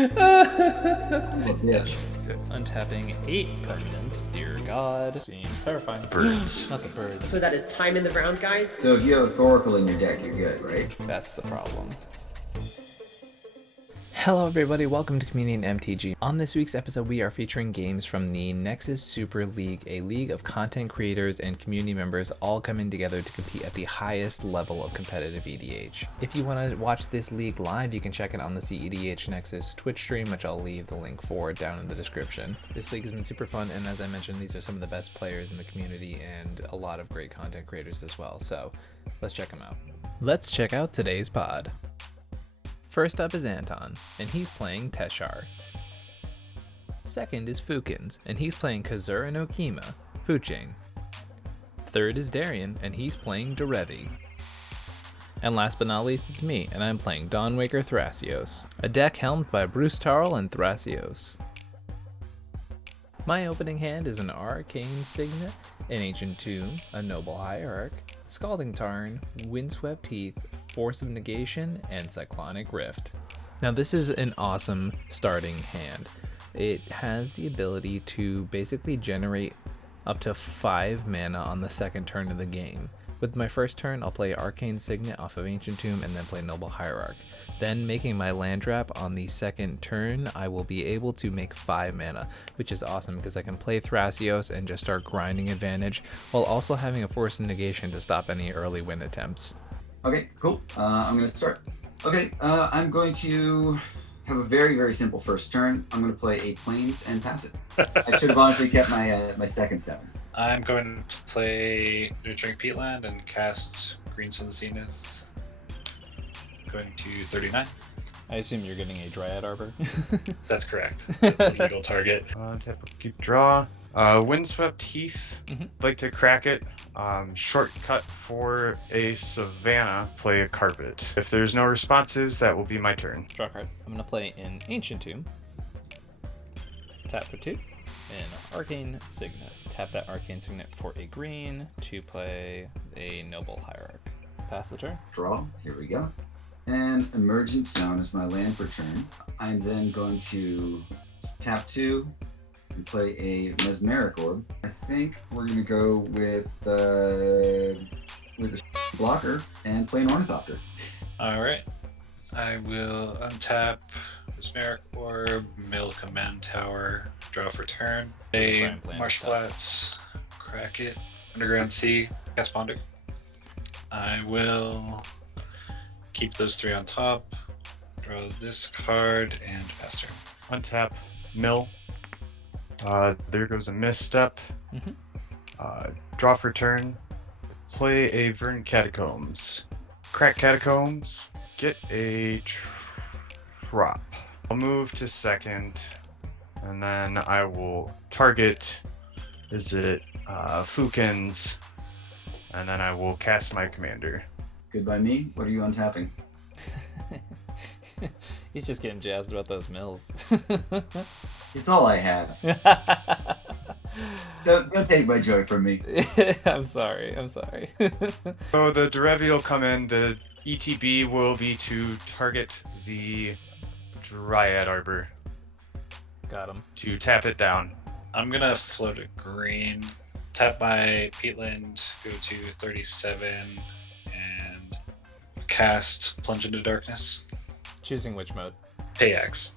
Oh, bitch. Untapping 8 permanents, dear god. Seems terrifying. The birds. Not the birds. So that is time in the round, guys? So if you have Authorical in your deck, you're good, right? That's the problem. Hello everybody, welcome to ComedIan MTG. On this week's episode, we are featuring games from the Nexus Super League, a league of content creators and community members all coming together to compete at the highest level of competitive EDH. If you want to watch this league live, you can check it on the cEDH Nexus Twitch stream, which I'll leave the link for down in the description. This league has been super fun, and as I mentioned, these are some of the best players in the community and a lot of great content creators as well, so let's check them out. Let's check out today's pod. First up is Anton, and he's playing Teshar. Second is Fukins, and he's playing Cazur and Ukkima, Fuching. Third is Darian, and he's playing Derevi. And last but not least, it's me, and I'm playing Dawnwaker Thrasios, a deck helmed by Bruse Tarl and Thrasios. My opening hand is an Arcane Signet, an Ancient Tomb, a Noble Hierarch, Scalding Tarn, Windswept Heath, Force of Negation, and Cyclonic Rift. Now this is an awesome starting hand. It has the ability to basically generate up to 5 mana on the second turn of the game. With my first turn, I'll play Arcane Signet off of Ancient Tomb and then play Noble Hierarch. Then making my land drop on the second turn, I will be able to make 5 mana, which is awesome because I can play Thrasios and just start grinding advantage while also having a Force of Negation to stop any early win attempts. Okay, cool. I'm going to start. Okay, I'm going to have a very, very simple first turn. I'm going to play 8 planes and pass it. I should have honestly kept my second step. I'm going to play Nurturing Peatland and cast Green Sun Zenith. Going to 39. I assume you're getting a Dryad Arbor. That's correct. Legal target. Tap keep draw. Windswept Heath. Like to crack it. Shortcut for a Savannah. Play a Carpet. If there's no responses, that will be my turn. Draw a card. I'm going to play an Ancient Tomb. Tap for 2. And Arcane Signet. Tap that Arcane Signet for a green to play a Noble Hierarch. Pass the turn. Draw. Here we go. And Emergent Zone is my land for turn. I'm then going to tap 2 and play a Mesmeric Orb. I think we're going to go with a blocker and play an Ornithopter. Alright. I will untap Mesmeric Orb, mill Command Tower, draw for turn. A Marsh Flats, crack it, Underground Sea, cast Ponder. I will keep those 3 on top, draw this card, and pass turn. Untap, mill. There goes a misstep. Draw for turn. Play a Verdant Catacombs. Crack Catacombs. Get a drop. I'll move to second, and then I will target. Is it Fukins? And then I will cast my commander. Good by me. What are you untapping? He's just getting jazzed about those mills. It's all I have. Don't take my joy from me. I'm sorry. So the Derevi will come in. The ETB will be to target the Dryad Arbor. Got him. To tap it down. I'm gonna float a green, tap my Peatland, go to 37, and cast Plunge into Darkness. Choosing which mode? Pay X.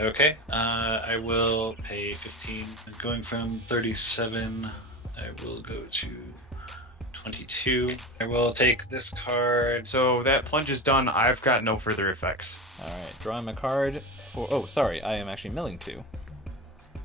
Okay, I will pay 15. Going from 37, I will go to 22. I will take this card. So that plunge is done. I've got no further effects. Alright, drawing a card for... Oh, sorry, I am actually milling 2.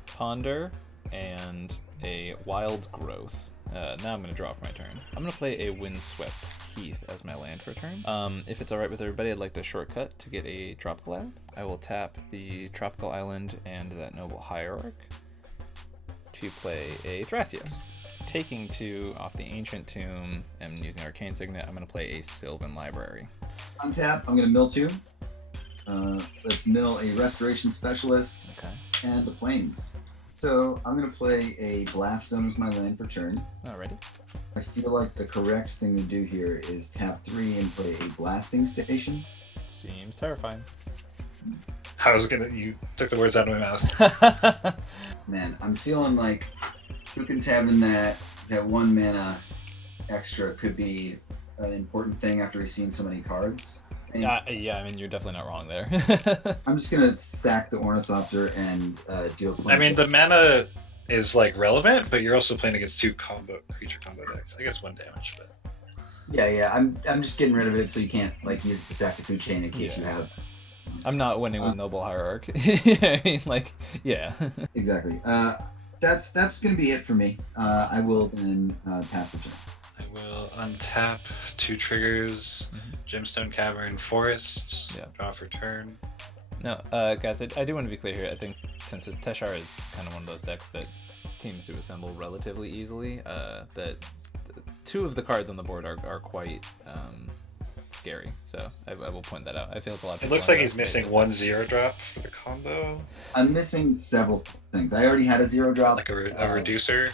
Ponder and a Wild Growth. Now I'm going to draw for my turn. I'm going to play a Windswept Heath as my land for turn. If it's alright with everybody, I'd like to shortcut to get a Tropical Island. I will tap the Tropical Island and that Noble Hierarch to play a Thrasios. Taking 2 off the Ancient Tomb and using Arcane Signet, I'm going to play a Sylvan Library. Untap. I'm going to mill 2. Let's mill a Restoration Specialist and the Plains. So I'm going to play a Blast Zone as my land for turn. Alrighty. I feel like the correct thing to do here is tap 3 and play a Blasting Station. Seems terrifying. You took the words out of my mouth. Man, I'm feeling like Fukin's having that 1 mana extra could be an important thing after he's seen so many cards. And yeah, I mean, you're definitely not wrong there. I'm just gonna sack the Ornithopter and do a point. I mean, the mana is like relevant, but you're also playing against 2 creature combo decks. I guess 1 damage, but Yeah. I'm just getting rid of it so you can't like use it to sack the food chain in case you have. I'm not winning with Noble Hierarch. I mean, like, yeah. Exactly. That's gonna be it for me. I will then pass the turn. I will untap 2 triggers, Gemstone Cavern, Forest, draw for turn. No, guys, I do want to be clear here. I think since Teshar is kind of one of those decks that seems to assemble relatively easily, that 2 of the cards on the board are quite scary. So I will point that out. I feel like a lot of It looks like he's missing 1 0-drop for the combo. I'm missing several things. I already had a 0-drop. Like a reducer.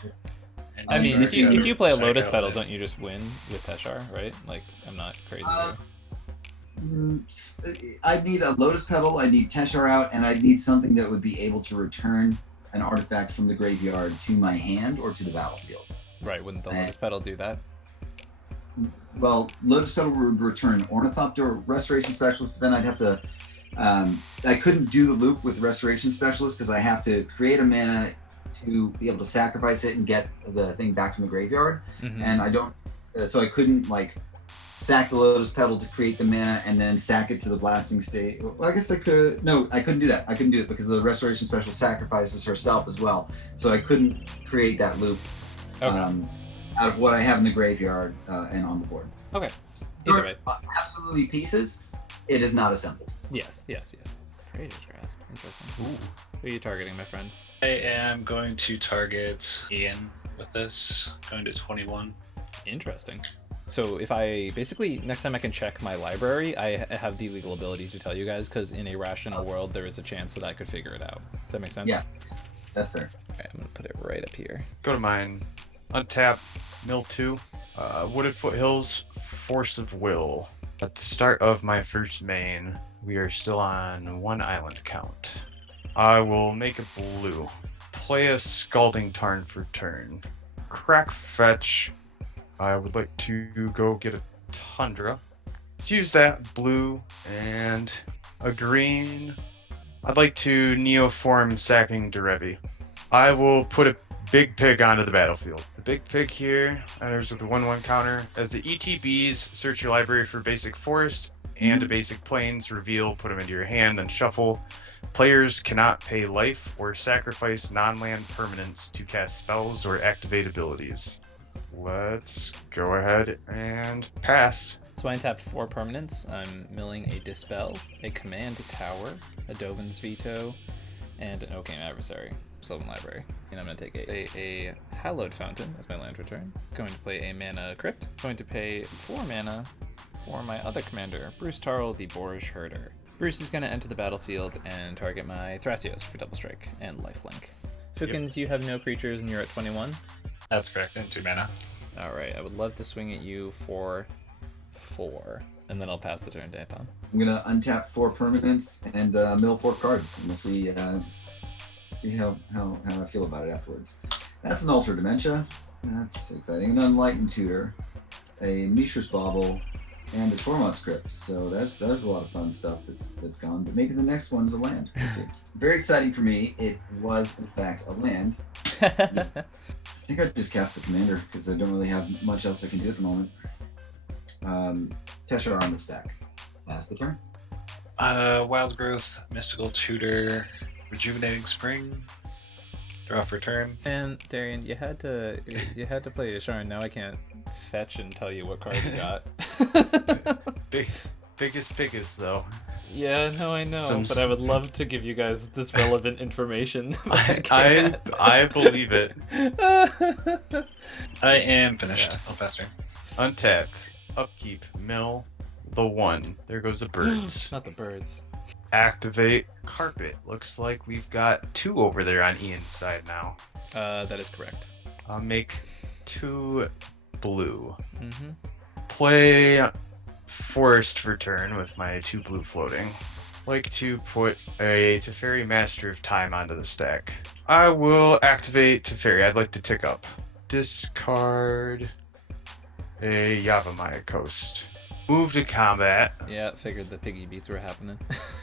And I mean, if you play a Lotus Petal, Petal, don't you just win with Teshar, right? Like, I'm not crazy here. I need a Lotus Petal, I need Teshar out, and I need something that would be able to return an artifact from the graveyard to my hand or to the battlefield. Right, wouldn't the Lotus Petal do that? Well, Lotus Petal would return Ornithopter Restoration Specialist, but then I'd have to... I couldn't do the loop with Restoration Specialist because I have to create a mana to be able to sacrifice it and get the thing back from the graveyard. And I don't... so I couldn't, like, sack the Lotus Petal to create the mana and then sack it to the Blasting State. Well, I guess I could... No, I couldn't do that. I couldn't do it because the Restoration Specialist sacrifices herself as well. So I couldn't create that loop. Okay. Out of what I have in the graveyard and on the board. Okay. Either way. Absolutely pieces. It is not assembled. Yes. Trader's Grasp. Interesting. Ooh. Who are you targeting, my friend? I am going to target Ian with this, going to 21. Interesting. So if I basically next time I can check my library, I have the legal ability to tell you guys because in a rational world there is a chance that I could figure it out. Does that make sense? Yeah, that's fair. Okay, I'm gonna put it right up here. Go to mine. Untap, mill 2. Wooded Foothills, Force of Will. At the start of my first main, we are still on 1 island count. I will make a blue. Play a Scalding Tarn for turn. Crack fetch. I would like to go get a Tundra. Let's use that blue and a green. I'd like to Neoform sacking Derevi. I will put a Big Pig onto the battlefield. The Big Pig here enters with a 1/1 counter. As the ETBs, search your library for basic forest and a basic plains, reveal, put them into your hand, then shuffle. Players cannot pay life or sacrifice non-land permanents to cast spells or activate abilities. Let's go ahead and pass. So I tapped 4 permanents. I'm milling a Dispel, a Command Tower, a Dovin's Veto, and an Oakham Adversary. Sylvan Library. And I'm going to take a Hallowed Fountain as my land return. Going to play a mana Crypt. Going to pay 4 mana for my other commander, Bruse Tarl, the Boorish Herder. Bruse is going to enter the battlefield and target my Thrasios for double strike and lifelink. Fukins, you have no creatures and you're at 21? That's correct, and 2 mana. Alright, I would love to swing at you for 4. And then I'll pass the turn to Apon. I'm going to untap 4 permanents and mill 4 cards. And we'll see how I feel about it afterwards. That's an Alter Dementia. That's exciting. An Unlightened Tutor, a Mishra's Bauble, and a Tormod's Crypt. So there's a lot of fun stuff that's gone. But maybe the next one is a land. We'll see. Very exciting for me. It was in fact a land. I think I just cast the commander because I don't really have much else I can do at the moment. Teshar on the stack. Pass the turn. Wild Growth, Mystical Tutor, Rejuvenating Spring, draw for turn. And Darian, you had to play Teshar. Now I can't fetch and tell you what card you got. Biggest though. Yeah, no, I know, but I would love to give you guys this relevant information. I believe it. I am finished. Yeah. I'll pass turn. Untap, upkeep, mill, the 1. There goes the birds. Not the birds. Activate carpet. Looks like we've got 2 over there on Ian's side now. That is correct. I'll make 2 blue. Mm-hmm. Play forest for turn with my 2 blue floating. like to put a Teferi Master of Time onto the stack. I will activate Teferi. I'd like to tick up. Discard a Yavimaya Coast. Move to combat. Yeah, figured the piggy beats were happening.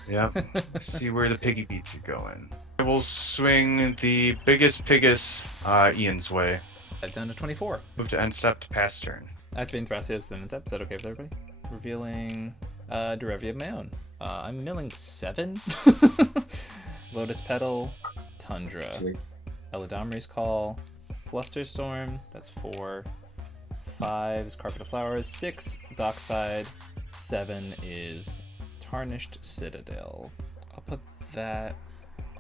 Yep. See where the piggy beats are going. I will swing the biggest piggus Ian's way. Down to 24. Move to end step to pass turn. Activating Thrasios and end step. Is that okay with everybody? Revealing Derevi of my own. I'm milling 7. Lotus Petal, Tundra, Eladamri's Call, Flusterstorm, that's 4. 5 is Carpet of Flowers, 6 Dockside, 7 is Tarnished Citadel. I'll put that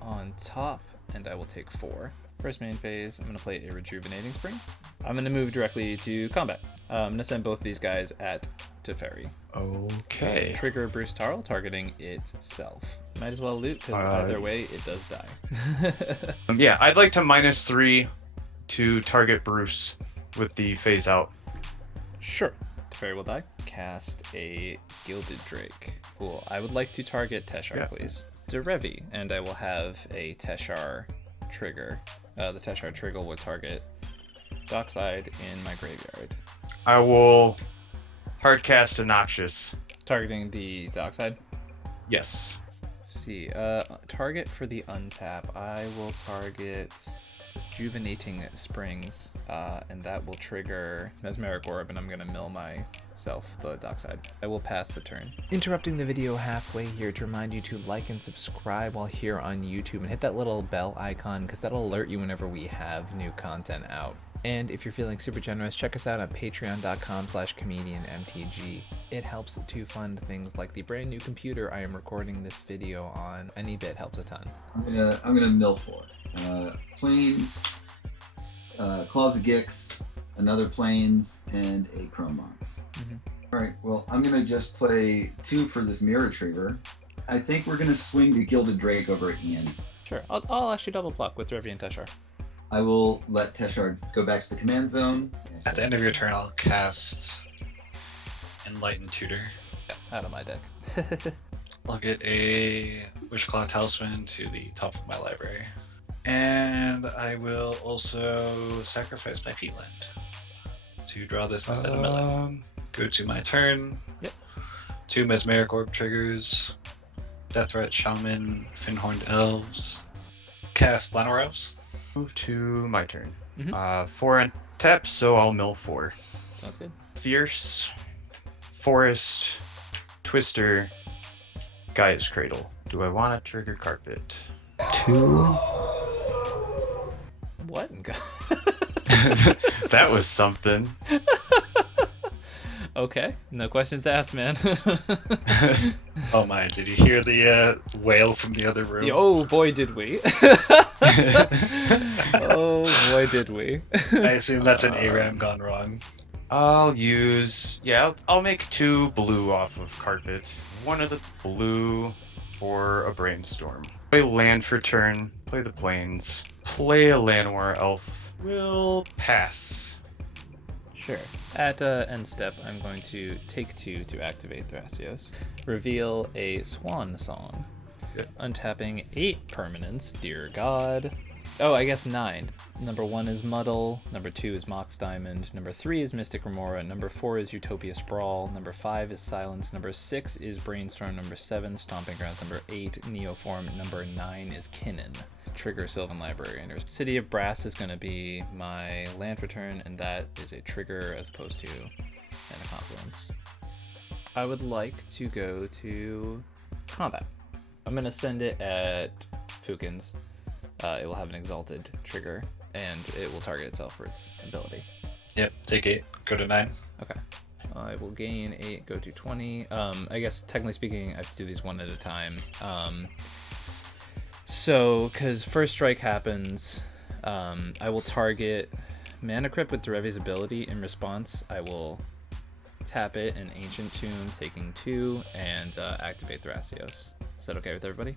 on top, and I will take 4. First main phase, I'm going to play a Rejuvenating Springs. I'm going to move directly to combat. I'm going to send both these guys at Teferi. Okay. Trigger Bruse Tarl, targeting itself. Might as well loot, because either way, it does die. Yeah, I'd like to -3 to target Bruse with the phase out. Sure. Teferi will die. Cast a Gilded Drake. Cool. I would like to target Teshar, please. Derevi, and I will have a Teshar trigger. The Teshar trigger will target Dockside in my graveyard. I will hardcast a Noxious. Targeting the Dockside? Yes. Let's see. Target for the untap. I will target Rejuvenating Springs, and that will trigger Mesmeric Orb, and I'm going to mill myself the Dockside. I will pass the turn. Interrupting the video halfway here to remind you to like and subscribe while here on YouTube, and hit that little bell icon, because that'll alert you whenever we have new content out. And if you're feeling super generous, check us out on patreon.com/ComedIanMTG. It helps to fund things like the brand new computer I am recording this video on. Any bit helps a ton. I'm gonna mill 4. Plains, Claws of Gix, another Plains, and a Chrome Mox. All right, well, I'm gonna just play 2 for this Mirror Trigger. I think we're gonna swing the Gilded Drake over at Ian. Sure, I'll actually double block with Derevi and Teshar. I will let Teshar go back to the command zone. At the end of your turn, I'll cast Enlightened Tutor. Out of my deck. I'll get a Wishclaw Talisman to the top of my library. And I will also sacrifice my Peatland to draw this instead of milling. Go to my turn. Yep. 2 Mesmeric Orb triggers. Deathrat Shaman, Finhorned Elves. Cast Llanowar Elves. Move to my turn. 4 on tap, so I'll mill 4. Sounds good. Fierce, Forest, Twister, Gaia's Cradle. Do I want to trigger Carpet? 2. What? That was something. Okay, no questions asked, man. Oh my, did you hear the wail from the other room? Oh boy, did we. Oh boy, did we. I assume that's an ARAM gone wrong. I'll use... Yeah, I'll make 2 blue off of Carpet. 1 of the blue for a Brainstorm. Play land for turn, play the Plains, play a Llanowar Elf. We'll pass. Sure. At end step, I'm going to take 2 to activate Thrasios. Reveal a Swan Song. Yep. Untapping 8 permanents, dear God. Oh, I guess 9. Number 1 is Muddle, number 2 is Mox Diamond, number 3 is Mystic Remora, number 4 is Utopia Sprawl, number 5 is Silence, number 6 is Brainstorm, number 7 Stomping Grounds, number 8 Neoform, number 9 is Kinnan. Trigger Sylvan Library. And City of Brass is going to be my land return, and that is a trigger as opposed to Mana Confluence. I would like to go to combat. I'm going to send it at Fukins. It will have an Exalted trigger, and it will target itself for its ability. Yep, take 8, go to 9. Okay. I will gain 8, go to 20. I guess technically speaking, I have to do these one at a time. So, because first strike happens, I will target Mana Crypt with Derevi's ability. In response, I will tap it in Ancient Tomb, taking 2, and activate Thrasios. Is that okay with everybody?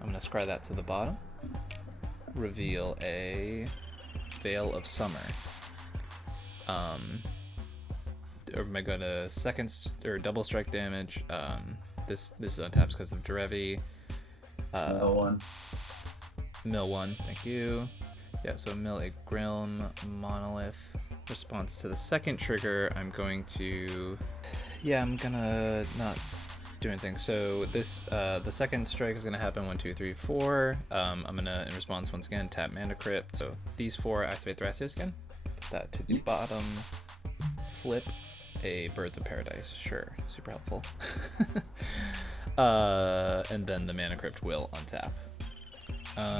I'm going to scry that to the bottom. Reveal a Veil of Summer. Or am I going to second or double strike damage? this is untapped because of Derevi. No one. Mill 1, thank you. Yeah, so mill a Grilm Monolith. Response to the second trigger, I'm going to... Yeah, I'm gonna not do anything. So this, the second strike is gonna happen 1, 2, 3, 4. I'm gonna, in response, once again, tap Mana Crypt. So these 4 activate Thrasios again. Put that to the bottom. Flip a Birds of Paradise. Sure, super helpful. And then the Mana Crypt will untap.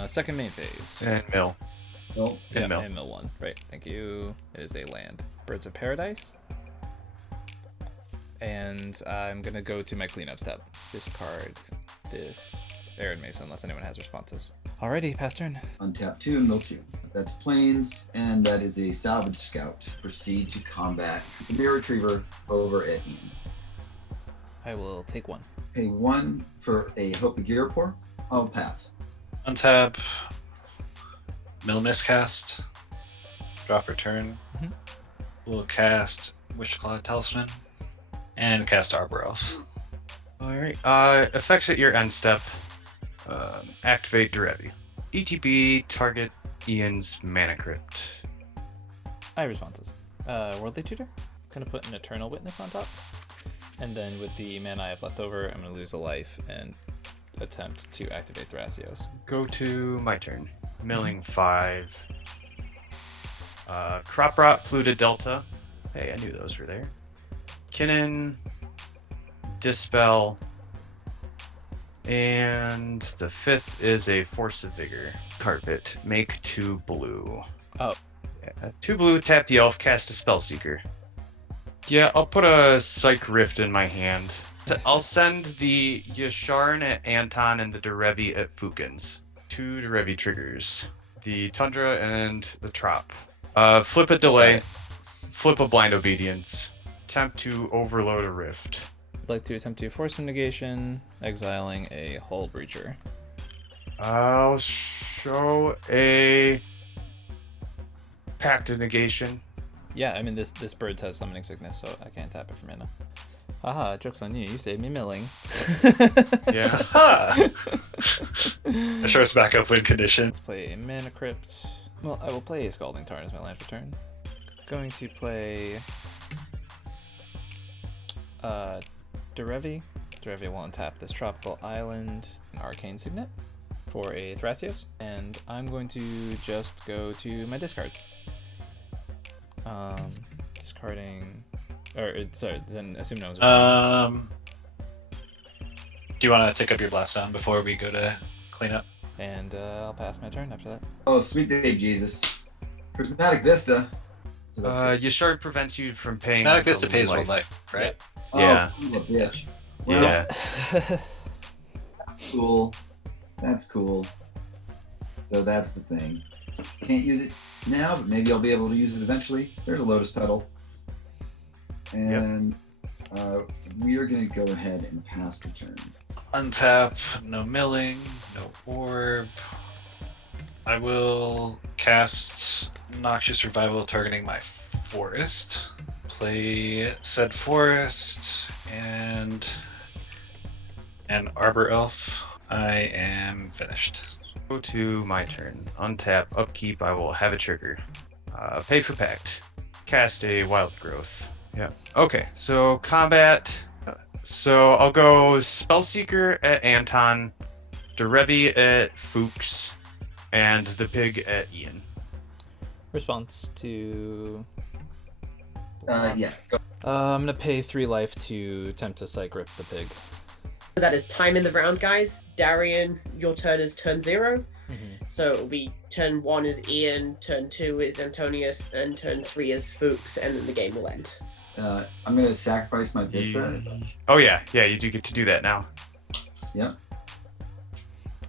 Second main phase. And mill. Nope. Yeah, mill. and mill 1. Right, thank you. It is a land. Birds of Paradise. And I'm gonna go to my cleanup step. Discard this Arid Mason unless anyone has responses. Alrighty, pass turn. Untap 2 and mill 2. That's Plains, and that is a Salvage Scout. Proceed to combat the Bear Retriever over at Ian. I will take 1. Pay 1 for a Hope of Gearpore. I'll pass. Untap. Mill Miscast. Draw for turn. Mhm. We'll cast Wishclaw Talisman. And cast Arbor Elf. Alright. Effects at your end step. Activate Derevi. ETB, target Ian's Mana Crypt. I have responses. Worldly Tutor. Gonna put an Eternal Witness on top. And then with the mana I have left over, I'm gonna lose a life and attempt to activate Thrasios. Go to my turn. Milling 5. Crop Rot, Pluta Delta. Hey, I knew those were there. Kinnan, Dispel, and the 5th is a Force of Vigor. Carpet, make 2 blue. Oh. Yeah, 2 blue, tap the elf, cast a Spellseeker. Yeah, I'll put a Psych Rift in my hand. I'll send the Yasharn at Anton and the Derevi at Fukins. 2 Derevi triggers. The Tundra and the Trop. Flip a Delay, flip a Blind Obedience. Attempt to overload a rift. I'd like to attempt to force some negation, exiling a Hull Breacher. I'll show a Pact of Negation. Yeah, I mean this bird has summoning sickness, so I can't tap it for mana. Haha, joke's on you. You saved me milling. Yeah. Sure, it's backup win condition. Let's play a Mana Crypt. Well, I will play a Scalding Tarn as my land for turn. Going to play Derevi. Derevi will untap this tropical island, an Arcane Signet, for a Thrasios, and I'm going to just go to my discards. Discarding, or sorry, then assume no one's. Do you want to take up your blast down before we go to cleanup? And I'll pass my turn after that. Oh, sweet babe Jesus. Prismatic Vista. So that's good. Yashard prevents you from paying. Schematic Vista the pays life. 1 life, right? Yeah. Oh, you a bitch. Well, Yeah. That's cool. That's cool. So that's the thing. Can't use it now, but maybe I'll be able to use it eventually. There's a Lotus Petal. And we are going to go ahead and pass the turn. Untap, no milling, no orb. I will cast Noxious Revival targeting my forest. Play said forest and an Arbor Elf. I am finished. Go to my turn. Untap, upkeep, I will have a trigger. Pay for Pact. Cast a Wild Growth. Yeah. Okay, so combat. So I'll go Spellseeker at Anton, Derevi at Fuchs, and the pig at Ian. Response to. Yeah. Go. I'm gonna pay 3 life to attempt to Psych Rip the pig. That is time in the round, guys. Darian, your turn is turn 0. Mm-hmm. So it'll be turn 1 is Ian, turn 2 is Antonius, and turn 3 is Fuchs, and then the game will end. I'm going to sacrifice my Vista. Oh yeah, you do get to do that now. Yep.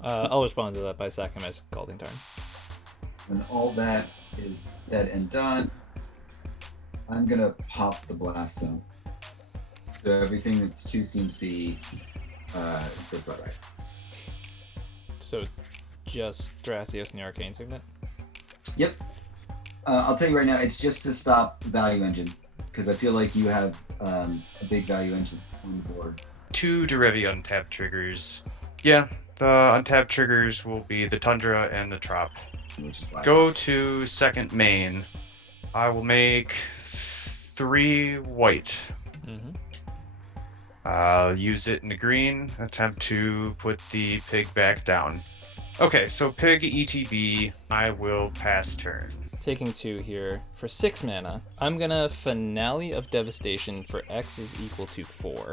I'll respond to that by sacking my Scalding Tarn. When all that is said and done, I'm going to pop the Blast Zone. So everything that's 2 CMC goes bye-bye. So just Thrasios and the Arcane Signet? Yep. I'll tell you right now, it's just to stop Value Engine, because I feel like you have a big Value Engine on the board. 2 Derevi untapped triggers. Yeah, the untapped triggers will be the Tundra and the Trop. Which is why. Go to second main. I will make 3 white. Use it in the green. Attempt to put the pig back down. Okay, so pig ETB. I will pass turn. Taking 2 here for 6 mana. I'm gonna Finale of Devastation for X is equal to 4.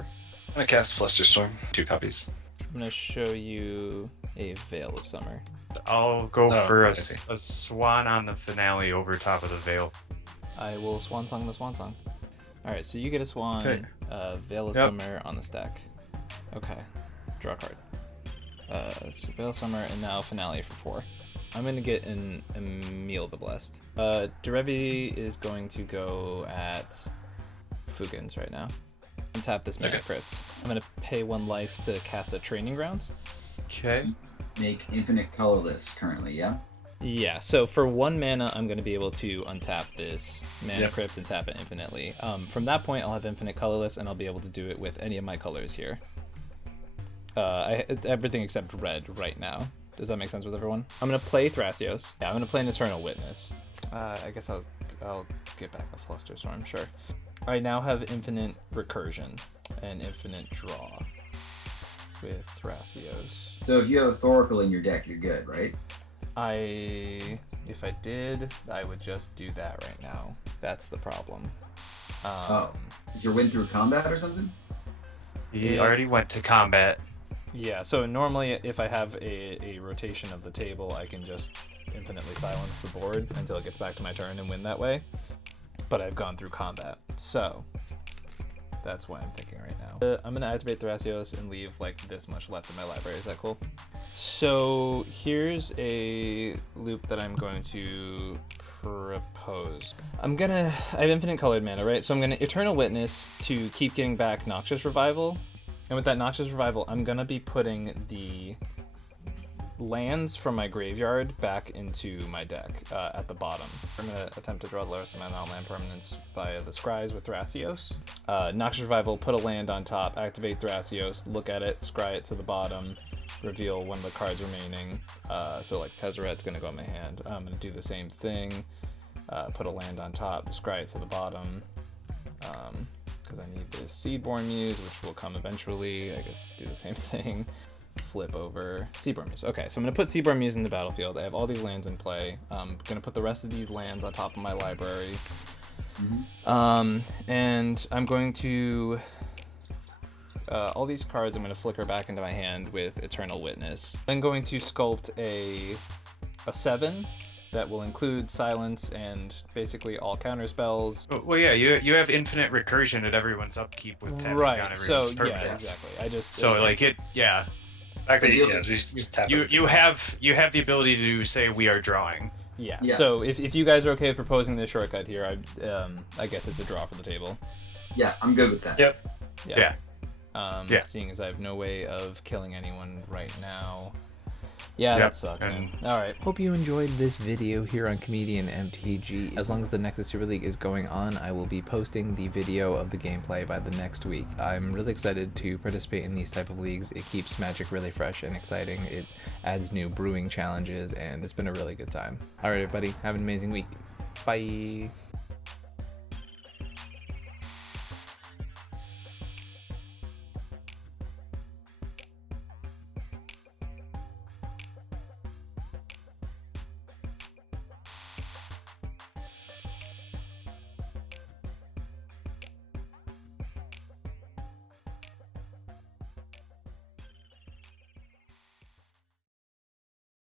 I'm gonna cast Flusterstorm. 2 copies. I'm gonna show you a Veil of Summer. I'll go Oh, for I a see. swan on the finale over top of the veil. I will Swan Song the Swan Song. Alright, so you get a Swan, Okay. Veil of Yep. Summer on the stack. Okay, draw a card. So Veil of Summer and now Finale for 4. I'm gonna get an Emil the Blessed. Derevi is going to go at Fugans right now. And tap this mana Okay. crypt. I'm gonna pay 1 life to cast a Training Grounds. Okay. Make infinite colorless currently, yeah? Yeah, so for 1 mana, I'm going to be able to untap this mana Yep. crypt and tap it infinitely. From that point, I'll have infinite colorless, and I'll be able to do it with any of my colors here. Everything except red right now. Does that make sense with everyone? I'm going to play Thrasios. Yeah, I'm going to play an Eternal Witness. I guess I'll get back a Flusterstorm, sure. I now have infinite recursion and infinite draw with Thrasios. So if you have a Thoracle in your deck, you're good, right? If I did, I would just do that right now. That's the problem. Did you win through combat or something? He It's- already went to combat. Yeah, so normally if I have a rotation of the table, I can just infinitely silence the board until it gets back to my turn and win that way. But I've gone through combat, so that's what I'm thinking right now. I'm gonna activate Thrasios and leave like this much left in my library. Is that cool? So here's a loop that I'm going to propose. I have infinite colored mana, right? So I'm gonna Eternal Witness to keep getting back Noxious Revival. And with that Noxious Revival, I'm gonna be putting the lands from my graveyard back into my deck at the bottom. I'm going to attempt to draw the lowest amount of land permanents via the Scries with Thrasios. Noxious Revival, put a land on top, activate Thrasios, look at it, scry it to the bottom, reveal one of the cards remaining. So like Tezzeret's going to go in my hand. I'm going to do the same thing, put a land on top, scry it to the bottom. Because I need this Seedborn Muse, which will come eventually. I guess do the same thing. Flip over Seaborn Muse. Okay, so I'm going to put Seaborn Muse in the battlefield. I have all these lands in play. I'm going to put the rest of these lands on top of my library. And I'm going to... all these cards I'm going to flicker back into my hand with Eternal Witness. I'm going to sculpt a 7 that will include silence and basically all counter spells. Well, yeah, you have infinite recursion at everyone's upkeep with tapping Right, down so everyone's yeah, permanents. exactly. I just... So like it, yeah. Fact that yeah, just tap it. You have the ability to say we are drawing. Yeah. Yeah. So if you guys are okay with proposing this shortcut here, I guess it's a draw for the table. Yeah, I'm good with that. Yep. Yeah. Yeah. Seeing as I have no way of killing anyone right now. Yeah, Yep, that sucks, man. and- All right. Hope you enjoyed this video here on ComedIan MTG. As long as the Nexus Super League is going on, I will be posting the video of the gameplay by the next week. I'm really excited to participate in these type of leagues. It keeps Magic really fresh and exciting. It adds new brewing challenges, and it's been a really good time. All right, everybody. Have an amazing week. Bye.